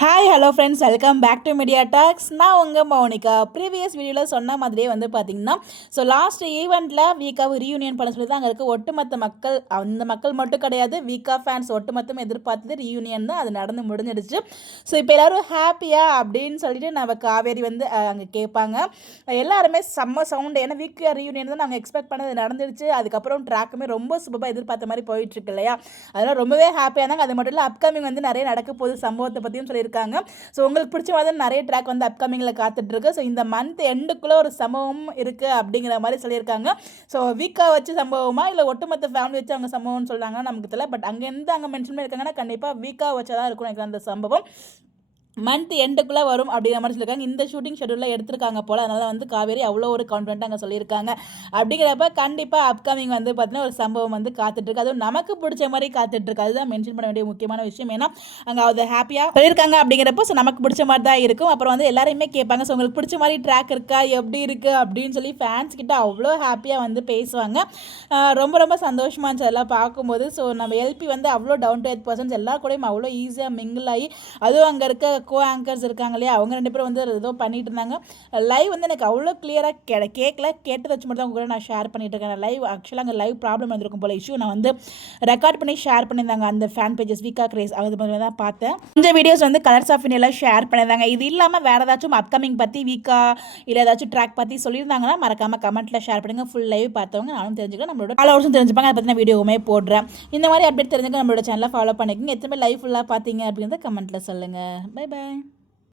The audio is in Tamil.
Hi hello friends, welcome back to media talks. நான் உங்கள் மௌனிகா. ப்ரீவியஸ் வீடியோவில் சொன்ன மாதிரியே வந்து பார்த்திங்கன்னா, ஸோ லாஸ்ட் ஈவெண்ட்டில் வீக்காக ரீயூனியன் பண்ண சொல்லி தான் அங்கே இருக்க ஒட்டுமொத்த மக்கள், அந்த மக்கள் மட்டும் கிடையாது, வீக்கா ஃபேன்ஸ் ஒட்டுமொத்தம் எதிர்பார்த்தது ரீயூனியன் தான். அது நடந்து முடிஞ்சிடுச்சு. ஸோ இப்போ எல்லோரும் ஹாப்பியாக அப்படின்னு சொல்லிட்டு நம்ம காவேரி வந்து அங்கே கேட்பாங்க. எல்லாருமே செம்ம சவுண்டு, ஏன்னா வீக்கா ரீயூனியன் தான் நாங்கள் எக்ஸ்பெக்ட் பண்ணது நடந்துடுச்சு. அதுக்கப்புறம் ட்ராக்குமே ரொம்ப சூப்பராக எதிர்பார்த்த மாதிரி போயிட்டுருக்கு இல்லையா? அதெல்லாம் ரொம்பவே ஹாப்பியாக இருந்தாங்க. அது மட்டும் இல்லை, அப்கமிங் வந்து நிறைய நடக்க போகுது சம்பவத்தை பற்றியும் சொல்லியிருக்காங்க. ஸோ உங்களுக்கு பிடிச்ச மாதிரி நிறைய ட்ராக் வந்து அப்கமிங்கில் காத்துட்ருக்கு. ஸோ இந்த மந்த் எண்டுக்குள்ளே ஒரு சம்பவம் இருக்குது அப்படிங்கிற மாதிரி சொல்லியிருக்காங்க. ஸோ வீக்காக வச்சு சம்பவமா இல்லை ஒட்டுமொத்த ஃபேமிலி வச்சு அவங்க சம்பவம்னு சொல்கிறாங்கன்னா நமக்கு தெரியல. பட் அங்கேருந்து அங்கே மென்ஷன் பண்ணியிருக்காங்கன்னா கண்டிப்பாக வீக்காக வச்சா தான் இருக்கும் எனக்கு அந்த சம்பவம். மந்த் எண்டுக்குள்ளே வரும் அப்படிங்கிற மாதிரி சொல்லியிருக்காங்க. இந்த ஷூட்டிங் ஷெடியூலில் எடுத்திருக்காங்க போல். அதனால வந்து காவேரி அவ்வளோ ஒரு கான்ஃபிடென்ட்டாக அங்கே சொல்லியிருக்காங்க. அப்படிங்கிறப்ப கண்டிப்பாக அப்கமிங் வந்து பார்த்தீங்கன்னா ஒரு சம்பவம் வந்து காத்துட்ருக்கு. அதுவும் நமக்கு பிடிச்ச மாதிரி காத்துட்ருக்கு. அதுதான் மென்ஷன் பண்ண வேண்டிய முக்கியமான விஷயம். ஏன்னா அங்கே அதை ஹாப்பியாக சொல்லியிருக்காங்க அப்படிங்கிறப்போ ஸோ நமக்கு பிடிச்ச மாதிரி தான் இருக்கும். அப்புறம் வந்து எல்லாரையுமே கேட்பாங்க, ஸோ உங்களுக்கு பிடிச்ச மாதிரி ட்ராக் இருக்கா, எப்படி இருக்குது அப்படின்னு சொல்லி ஃபேன்ஸ் கிட்ட அவ்வளோ ஹாப்பியாக வந்து பேசுவாங்க. ரொம்ப ரொம்ப சந்தோஷமாக இருந்துச்சு அதெல்லாம் பார்க்கும்போது. ஸோ நம்ம எல்பி வந்து அவ்வளோ டவுன் டு எர்த் பர்சன்ஸ், எல்லா கூடயும் அவ்வளோ ஈஸியாக மிங்கிள் ஆகி, அதுவும் அங்கே இருக்க கோ ஆங்கர்ஸ் இருக்காங்க இல்லையா, அவங்க 2 பேரும் வந்து ஏதோ பண்ணிட்டு இருந்தாங்க. லைவ் வந்து எனக்கு அவ்வளோ கிளியராக கேட்கல, கேட்டதை வச்சு மட்டும் தான் உங்க கூட நான் ஷேர் பண்ணிட்டு இருக்கேன். லைவ் ஆக்சுவலாக அங்கே லைவ் ப்ராப்ளம் வந்திருக்கும் போல, இஷ்யூ நான் வந்து ரெக்கார்ட் பண்ணி ஷேர் பண்ணியிருந்தாங்க அந்த ஃபேன் பேஜஸ் வீக்கா கிரேஸ், அது மாதிரி தான் பார்த்தேன். கொஞ்சம் வீடியோஸ் வந்து கலர்ஸ் ஆஃப் இந்தியாவில் ஷேர் பண்ணியிருந்தாங்க. இது இல்லாமல் வேறு ஏதாச்சும் அப்கமிங் பற்றி வீக்கா இல்லை ஏதாச்சும் ட்ராக் பற்றி சொல்லியிருந்தாங்கன்னா மறக்காமல் கமெண்ட்டில் ஷேர் பண்ணுங்கள். ஃபுல் லைவ் பார்த்தவங்க நானும் தெரிஞ்சுக்கலாம், நம்மளோட ஃபாலோவர்ஸும் தெரிஞ்சுப்பாங்க. அதை பற்றி நான் வீடியோவுமே போடுறேன். இந்த மாதிரி அப்டேட் தெரிஞ்சுக்க நம்மளோட சேனலை ஃபாலோ பண்ணிக்கோங்க. எத்தனை லைவ் ஃபுல்லாக பார்த்தீங்க அப்படிங்கிறத கமெண்ட்டில் சொல்லுங்கள். Bye bye.